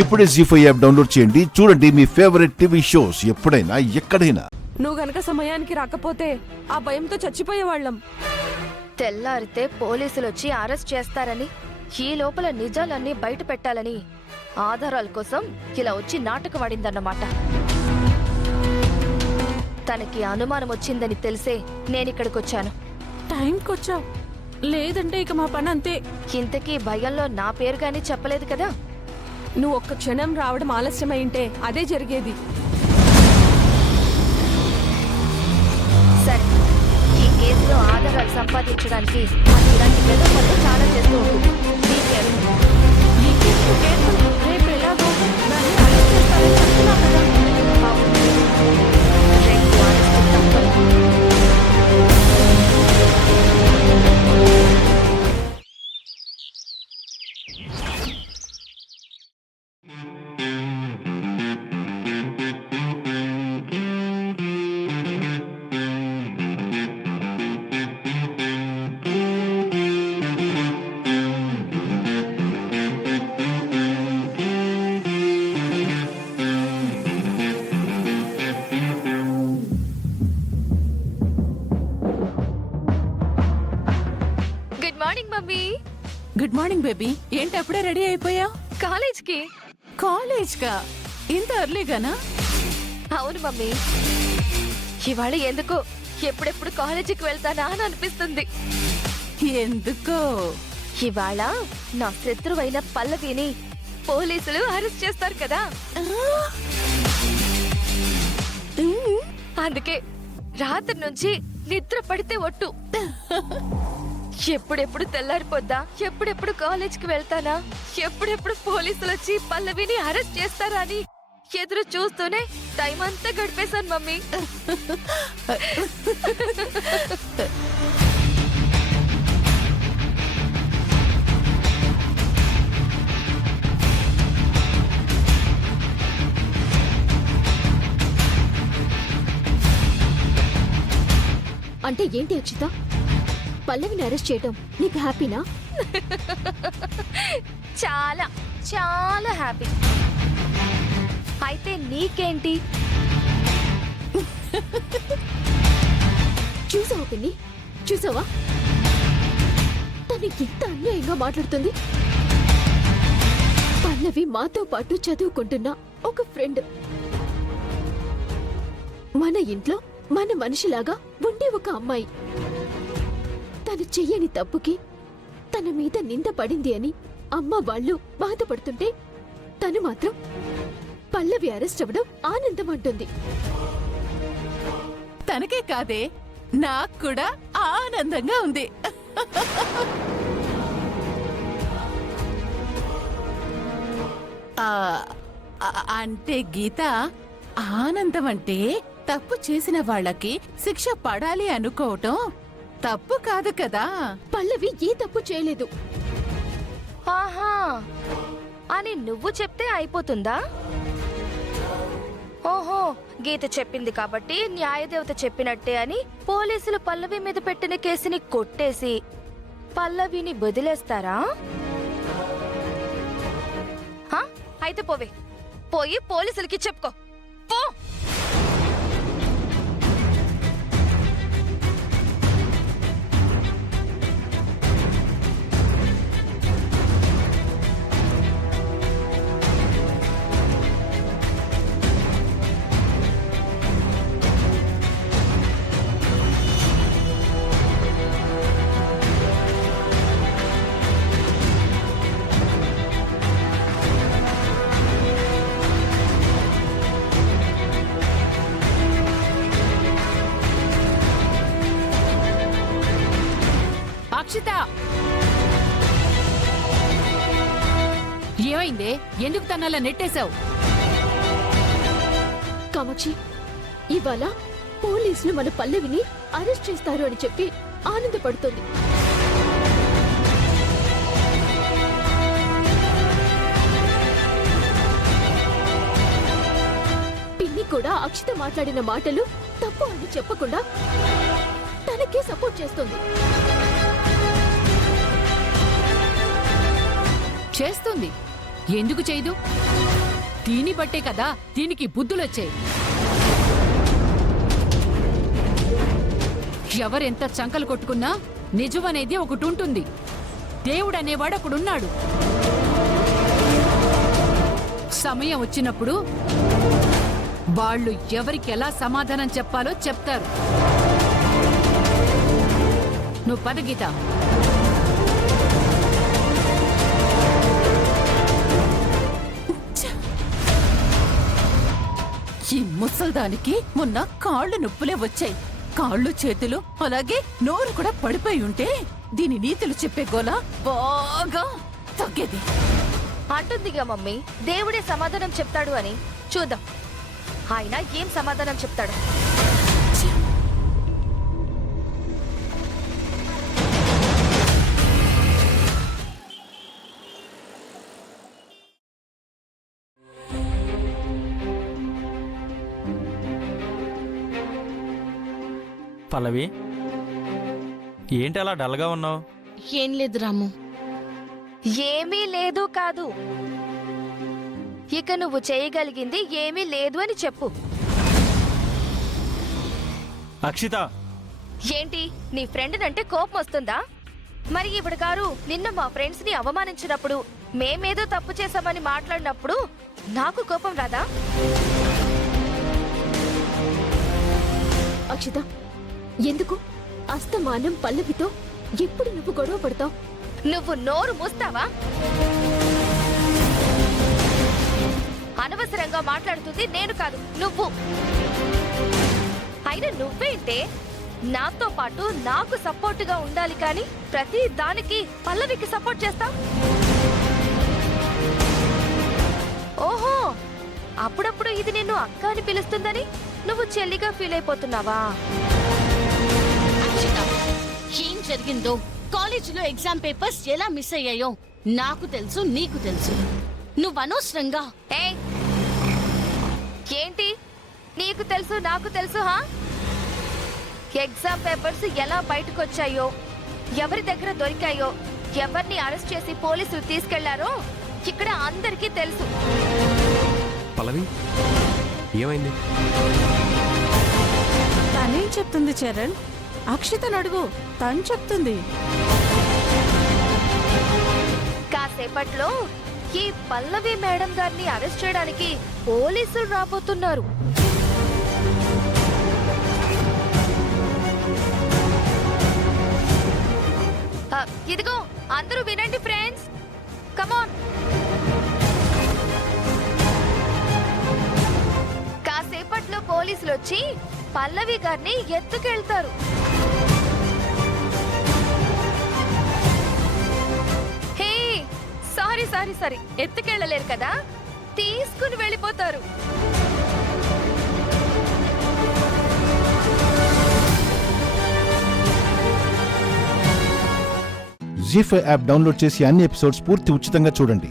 ఇప్పుడే జీ5 app download చేయండి. చూడండి మీ ఫేవరెట్ టీవీ షోస్ ఎప్పుడైనా ఎక్కడైనా. నువ్వు గనక సమయానికి రాకపోతే ఆ భయంతో చచ్చిపోయేవాళ్ళం. తెల్లారితే పోలీసులు వచ్చి అరెస్ట్ చేస్తారని, ఈ లోపల నిజాలన్నీ బయట పెట్టాలని ఆధారాల కోసం ఇలా వచ్చి నాటకవాడిందన్నమాట. తనకి అనుమానం వచ్చిందని తెలిసే నేనిక్కడికొచ్చాను. టైంకొచ్చావు, లేదంటే ఇక మా పని అంతే. ఇంతకీ భయంలో నా పేరు గానీ చెప్పలేదు కదా. నువ్వు ఒక్క క్షణం రావడం ఆలస్యమైంటే అదే జరిగేది. సరే, ఈ కేసులో ఆధారాలు సంపాదించడానికి అది ఇలాంటి పెద్ద పనులు చాలా చేస్తూ ఉంటుంది. నీకేం? ఈ కేసు కేవలం రేపు ఎలాగో దాన్ని అరెస్ట్ చేస్తారని చెప్తున్నావు కదా. అవును. రేపు అరెస్ట్ తప్పదు. Good morning mummy. Good morning baby. ఏంటి అప్పుడే రెడీ అయిపోయావు? కాలేజ్కి. కాలేజ్ కా? ఇంత ఎర్లీగానా? అవును మమ్మీ, ఇవాళ ఎందుకో ఎప్పుడెప్పుడు కాలేజీకి వెళ్తానా అని అనిపిస్తుంది. ఎందుకో? ఇవాళ నా శత్రువైన పల్లవిని పోలీసులు అరెస్ట్ చేస్తారు కదా. అందుకే రాత్రి నుంచి నిద్ర పడితే ఒట్టు. ఎప్పుడెప్పుడు తెల్లారిపోద్దా, ఎప్పుడెప్పుడు కాలేజ్కి వెళ్తానా, ఎప్పుడెప్పుడు పోలీసులు వచ్చి పల్లవిని అరెస్ట్ చేస్తారా అని ఎదురు చూస్తూనే టైం అంతా గడిపేశాను మమ్మీ. అంటే ఏంటి అక్షిత? పల్లవిని అరెస్ట్ చేయడం నీకు హ్యాపీనా? చాలా చాలా హ్యాపీ. అయితే నీకేంటి? చూసావా పిన్ని, చూసావా తను ఎంత అన్యాయంగా మాట్లాడుతుంది? పల్లవి మాతో పాటు చదువుకుంటున్న ఒక ఫ్రెండ్, మన ఇంట్లో మన మనిషిలాగా ఉండే ఒక అమ్మాయి. తను చెయ్యని తప్పుకి తన మీద నింద పడింది అని అమ్మ వాళ్ళు బాధపడుతుంటే తను మాత్రం పల్లవి అరెస్ట్ అవ్వడం ఆనందం అంటుంది. తనకే కాదే, నాకు కూడా ఆనందంగా ఉంది. అంటే గీత, ఆనందం అంటే తప్పు చేసిన వాళ్ళకి శిక్ష పడాలి అనుకోవటం తప్పు కాదు కదా. పల్లవి ఏ తప్పు చేయలేదు. ఆహా అని నువ్వు చెప్తే అయిపోతుందా? ఓహో, గీత చెప్పింది కాబట్టి న్యాయదేవత చెప్పినట్టే అని పోలీసులు పల్లవి మీద పెట్టిన కేసుని కొట్టేసి పల్లవిని వదిలేస్తారా? హా? అయితే పోవే, పోయి పోలీసులకి చెప్పుకో పో. అక్షిత, ఏమైందే? ఎందుకు తనలా నెట్టేశావు? కామాక్షి, ఇవాళ పోలీసులు మన పల్లవిని అరెస్ట్ చేస్తారు అని చెప్పి ఆనందపడుతుంది. పిన్ని కూడా అక్షిత మాట్లాడిన మాటలు తప్పు అని చెప్పకుండా తనకే సపోర్ట్ చేస్తుంది. చేస్తుంది ఎందుకు చేయదు? దీని బట్టే కదా దీనికి బుద్ధులొచ్చాయి. ఎవరెంత చంకలు కొట్టుకున్నా నిజమనేది ఒకటి ఉంటుంది. దేవుడనేవాడు ఒకడున్నాడు. సమయం వచ్చినప్పుడు వాళ్ళు ఎవరికి ఎలా సమాధానం చెప్పాలో చెప్తారు. నువ్వు పద గీత. ఈ ముసల్దానికి మొన్న కాళ్ళు నొప్పులే వచ్చాయి. కాళ్ళు చేతులు అలాగే నోరు కూడా పడిపోయి ఉంటే దీని నీతులు చెప్పే గోల బాగా తగ్గేది. అంటుందిగా మమ్మీ దేవుడే సమాధానం చెప్తాడు అని. చూద్దాం ఆయన ఏం సమాధానం చెప్తాడు. పల్లవి, ఏంటి అలా డల్గా ఉన్నావు? ఏం లేదు రాము. ఏమీ లేదు కాదు, ఇక నువ్వు చేయగలిగింది ఏమీ లేదు అని చెప్పు. అక్షిత, ఏంటి నీ ఫ్రెండ్ అంటే కోపం వస్తుందా? మరి ఇప్పుడు గారు నిన్న మా ఫ్రెండ్స్ ని అవమానించినప్పుడు, మేమేదో తప్పు చేశామని మాట్లాడినప్పుడు నాకు కోపం రాదా? అక్షిత, ఎందుకు అస్తమానం పల్లవితో ఎప్పుడు నువ్వు గొడవ పడతావు? నువ్వు నోరు మూస్తావా? అనవసరంగా మాట్లాడుతుంది నేను కాదు, నువ్వు. అయినా నువ్వేంటే నాతో పాటు నాకు సపోర్టుగా ఉండాలి కానీ ప్రతి దానికి పల్లవికి సపోర్ట్ చేస్తావు. ఓహో, అప్పుడప్పుడు ఇది నిన్ను అక్క అని పిలుస్తుందని నువ్వు చెల్లిగా ఫీల్ అయిపోతున్నావా? ఏం జరిగిందో, కాలేజీలో ఎగ్జామ్ పేపర్స్ ఎలా మిస్ అయ్యాయో నాకు తెలుసు, నీకు తెలుసు. నువ్వు అనవసరంగా ఏయ్, ఏంటి నీకు తెలుసు నాకు తెలుసు? హా, ఎగ్జామ్ పేపర్స్ ఎలా బయటకు వచ్చాయో, ఎవరి దగ్గర దొరికాయో, ఎవరిని అరెస్ట్ చేసి పోలీసులు తీసుకెళ్లారో ఇక్కడ అందరికీ తెలుసు. పల్లవి, ఏమైంది? తనేం చెప్తుంది చరణ్? అక్షితను అడుగు, తను చెప్తుంది. కాసేపట్లో ఈ పల్లవి మేడం గారిని అరెస్ట్ చేయడానికి పోలీసులు రాబోతున్నారు. ఇదిగో అందరూ వినండి ఫ్రెండ్స్, కమాన్. కాసేపట్లో పోలీసులు వచ్చి పల్లవి గారిని ఎత్తుకెళ్తారు. హే, సారీ, ఎత్తుకెళ్ళలేరు కదా, తీసుకుని వెళ్ళిపోతారు. జీ5 యాప్ డౌన్లోడ్ చేసి అన్ని ఎపిసోడ్స్ పూర్తి ఉచితంగా చూడండి.